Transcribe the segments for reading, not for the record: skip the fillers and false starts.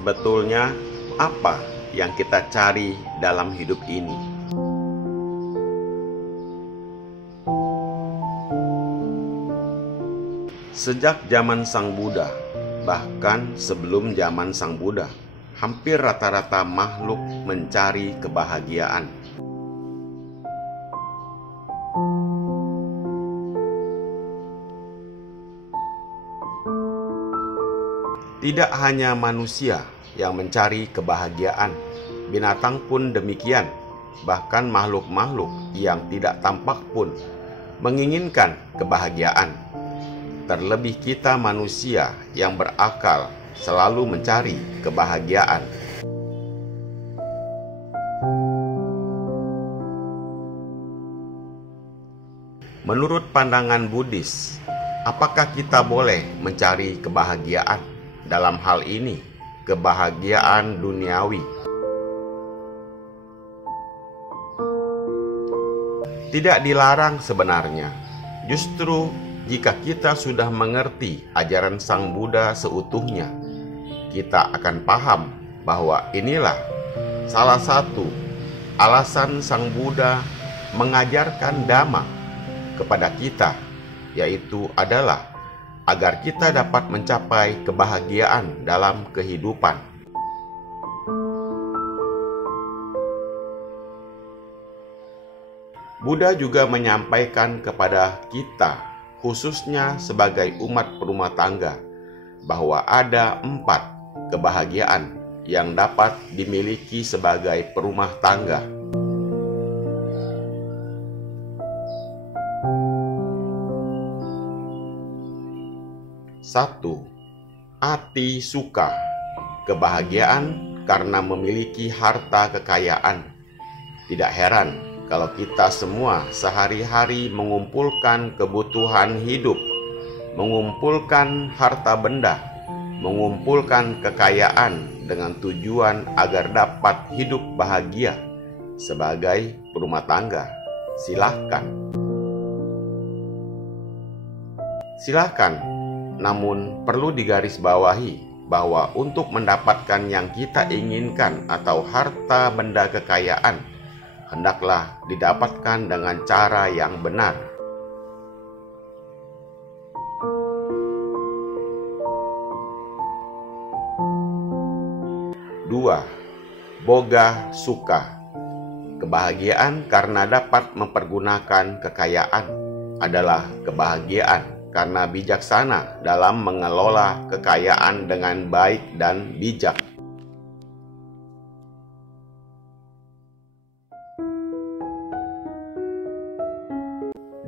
Sebetulnya apa yang kita cari dalam hidup ini? Sejak zaman Sang Buddha, bahkan sebelum zaman Sang Buddha, hampir rata-rata makhluk mencari kebahagiaan. Tidak hanya manusia yang mencari kebahagiaan, binatang pun demikian. Bahkan makhluk-makhluk yang tidak tampak pun menginginkan kebahagiaan. Terlebih kita manusia yang berakal selalu mencari kebahagiaan. Menurut pandangan Buddhis, apakah kita boleh mencari kebahagiaan? Dalam hal ini, kebahagiaan duniawi. Tidak dilarang sebenarnya. Justru jika kita sudah mengerti ajaran Sang Buddha seutuhnya, kita akan paham bahwa inilah salah satu alasan Sang Buddha mengajarkan Dhamma kepada kita, yaitu adalah agar kita dapat mencapai kebahagiaan dalam kehidupan. Buddha juga menyampaikan kepada kita, khususnya sebagai umat berumah tangga, bahwa ada 4 kebahagiaan yang dapat dimiliki sebagai perumah tangga. Satu, ati suka, kebahagiaan karena memiliki harta kekayaan. Tidak heran kalau kita semua sehari-hari mengumpulkan kebutuhan hidup, mengumpulkan harta benda, mengumpulkan kekayaan dengan tujuan agar dapat hidup bahagia sebagai berumah tangga. Silahkan. Namun perlu digarisbawahi bahwa untuk mendapatkan yang kita inginkan atau harta benda kekayaan, hendaklah didapatkan dengan cara yang benar. Dua, boga suka, kebahagiaan karena dapat mempergunakan kekayaan adalah kebahagiaan karena bijaksana dalam mengelola kekayaan dengan baik dan bijak.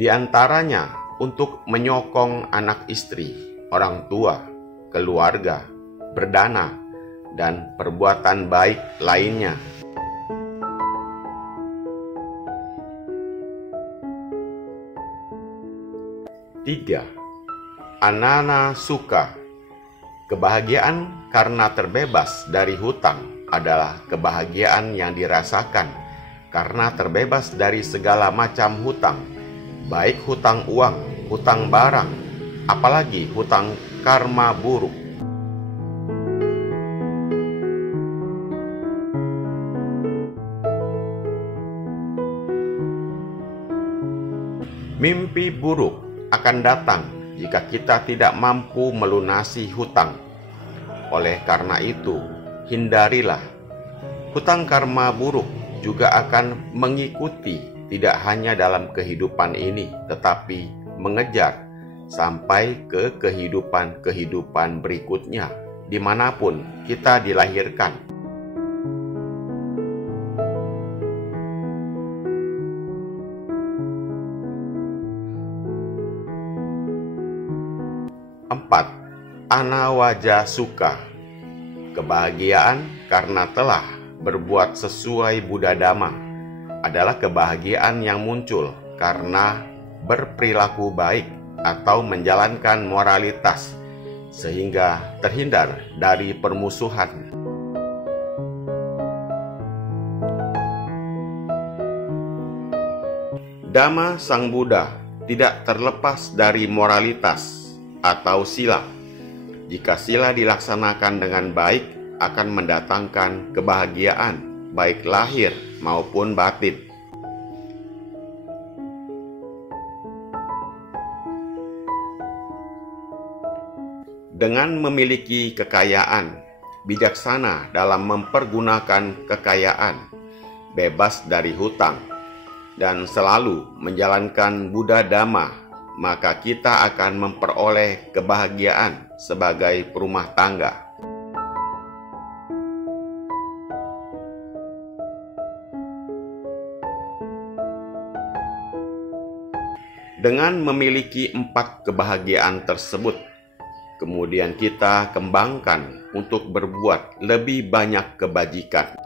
Di antaranya untuk menyokong anak istri, orang tua, keluarga, berdana, dan perbuatan baik lainnya. 3. Anana suka, kebahagiaan karena terbebas dari hutang adalah kebahagiaan yang dirasakan karena terbebas dari segala macam hutang, baik hutang uang, hutang barang, apalagi hutang karma buruk. Mimpi buruk akan datang jika kita tidak mampu melunasi hutang. Oleh karena itu, hindarilah. Hutang karma buruk juga akan mengikuti tidak hanya dalam kehidupan ini, tetapi mengejar sampai ke kehidupan berikutnya, dimanapun kita dilahirkan. 4. Anawaja suka, kebahagiaan karena telah berbuat sesuai Buddha Dhamma adalah kebahagiaan yang muncul karena berperilaku baik atau menjalankan moralitas sehingga terhindar dari permusuhan. Dhamma Sang Buddha tidak terlepas dari moralitas atau sila. Jika sila dilaksanakan dengan baik, akan mendatangkan kebahagiaan, baik lahir maupun batin. Dengan memiliki kekayaan, bijaksana dalam mempergunakan kekayaan, bebas dari hutang, dan selalu menjalankan Buddha Dhamma, maka kita akan memperoleh kebahagiaan sebagai perumah tangga. Dengan memiliki 4 kebahagiaan tersebut, kemudian kita kembangkan untuk berbuat lebih banyak kebajikan.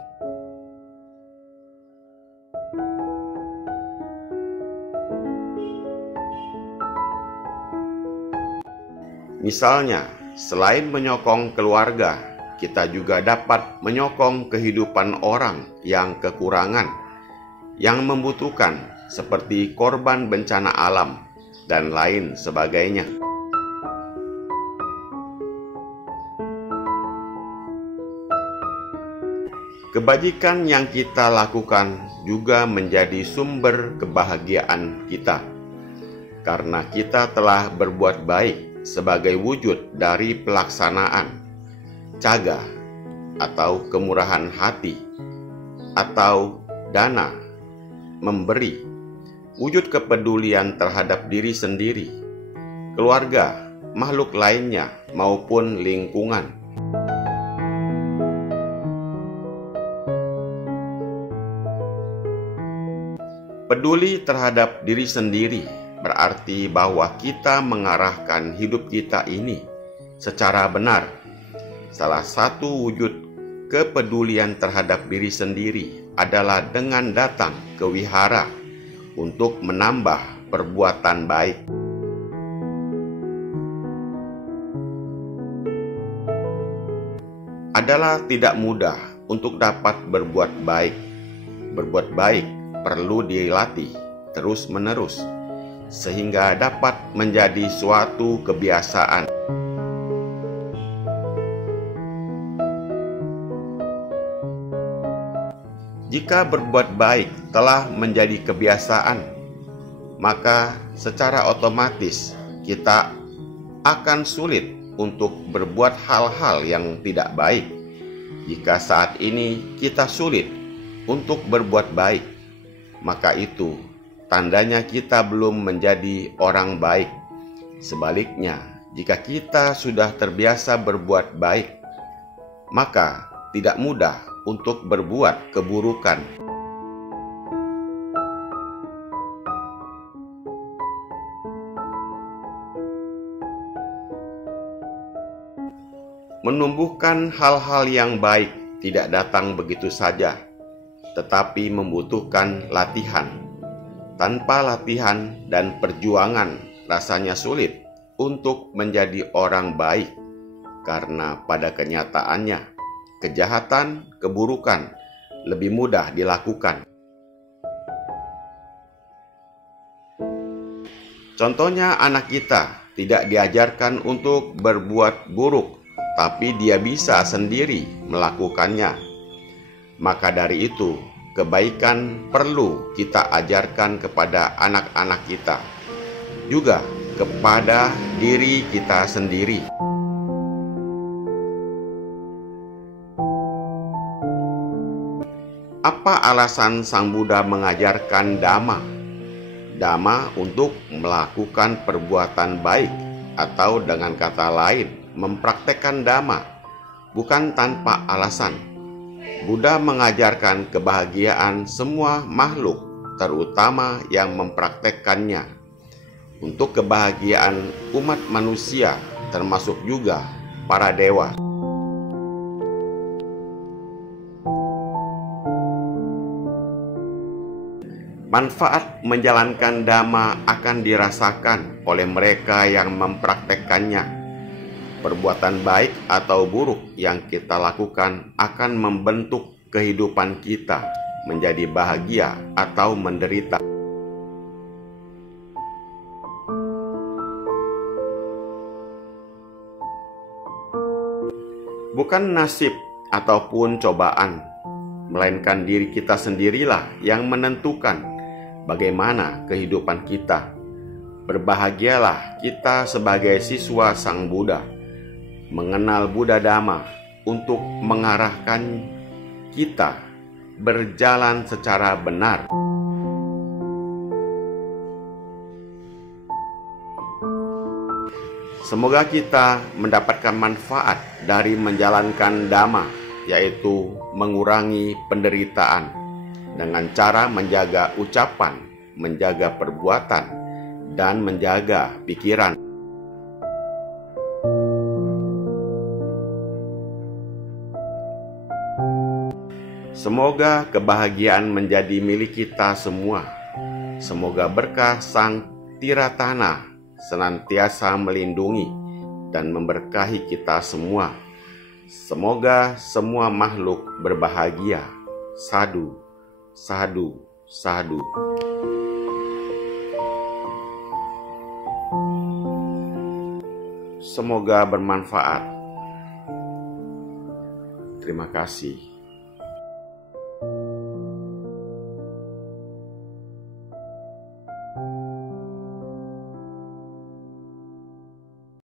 Misalnya, selain menyokong keluarga, kita juga dapat menyokong kehidupan orang yang kekurangan, yang membutuhkan, seperti korban bencana alam, dan lain sebagainya. Kebajikan yang kita lakukan juga menjadi sumber kebahagiaan kita, karena kita telah berbuat baik sebagai wujud dari pelaksanaan caga atau kemurahan hati, atau dana, memberi, wujud kepedulian terhadap diri sendiri, keluarga, makhluk lainnya, maupun lingkungan. Peduli terhadap diri sendiri berarti bahwa kita mengarahkan hidup kita ini secara benar. Salah satu wujud kepedulian terhadap diri sendiri adalah dengan datang ke wihara untuk menambah perbuatan baik. Adalah tidak mudah untuk dapat berbuat baik. Berbuat baik perlu dilatih terus-menerus, sehingga dapat menjadi suatu kebiasaan. Jika berbuat baik telah menjadi kebiasaan, maka secara otomatis kita akan sulit untuk berbuat hal-hal yang tidak baik. Jika saat ini kita sulit untuk berbuat baik, maka itu tandanya kita belum menjadi orang baik. Sebaliknya, jika kita sudah terbiasa berbuat baik, maka tidak mudah untuk berbuat keburukan. Menumbuhkan hal-hal yang baik tidak datang begitu saja, tetapi membutuhkan latihan. Tanpa latihan dan perjuangan, rasanya sulit untuk menjadi orang baik, karena pada kenyataannya, kejahatan, keburukan lebih mudah dilakukan. Contohnya, anak kita tidak diajarkan untuk berbuat buruk, tapi dia bisa sendiri melakukannya. Maka dari itu, kebaikan perlu kita ajarkan kepada anak-anak kita, juga kepada diri kita sendiri. Apa alasan Sang Buddha mengajarkan Dhamma? Dhamma untuk melakukan perbuatan baik, atau dengan kata lain, mempraktekkan Dhamma, bukan tanpa alasan. Buddha mengajarkan kebahagiaan semua makhluk, terutama yang mempraktekkannya. Untuk kebahagiaan umat manusia, termasuk juga para dewa. Manfaat menjalankan Dhamma akan dirasakan oleh mereka yang mempraktekkannya. Perbuatan baik atau buruk yang kita lakukan akan membentuk kehidupan kita menjadi bahagia atau menderita. Bukan nasib ataupun cobaan, melainkan diri kita sendirilah yang menentukan bagaimana kehidupan kita. Berbahagialah kita sebagai siswa Sang Buddha, mengenal Buddha Dhamma untuk mengarahkan kita berjalan secara benar. Semoga kita mendapatkan manfaat dari menjalankan Dhamma, yaitu mengurangi penderitaan dengan cara menjaga ucapan, menjaga perbuatan, dan menjaga pikiran. Semoga kebahagiaan menjadi milik kita semua. Semoga berkah Sang Tiratana senantiasa melindungi dan memberkahi kita semua. Semoga semua makhluk berbahagia. Sadhu, sadhu, sadhu. Semoga bermanfaat. Terima kasih.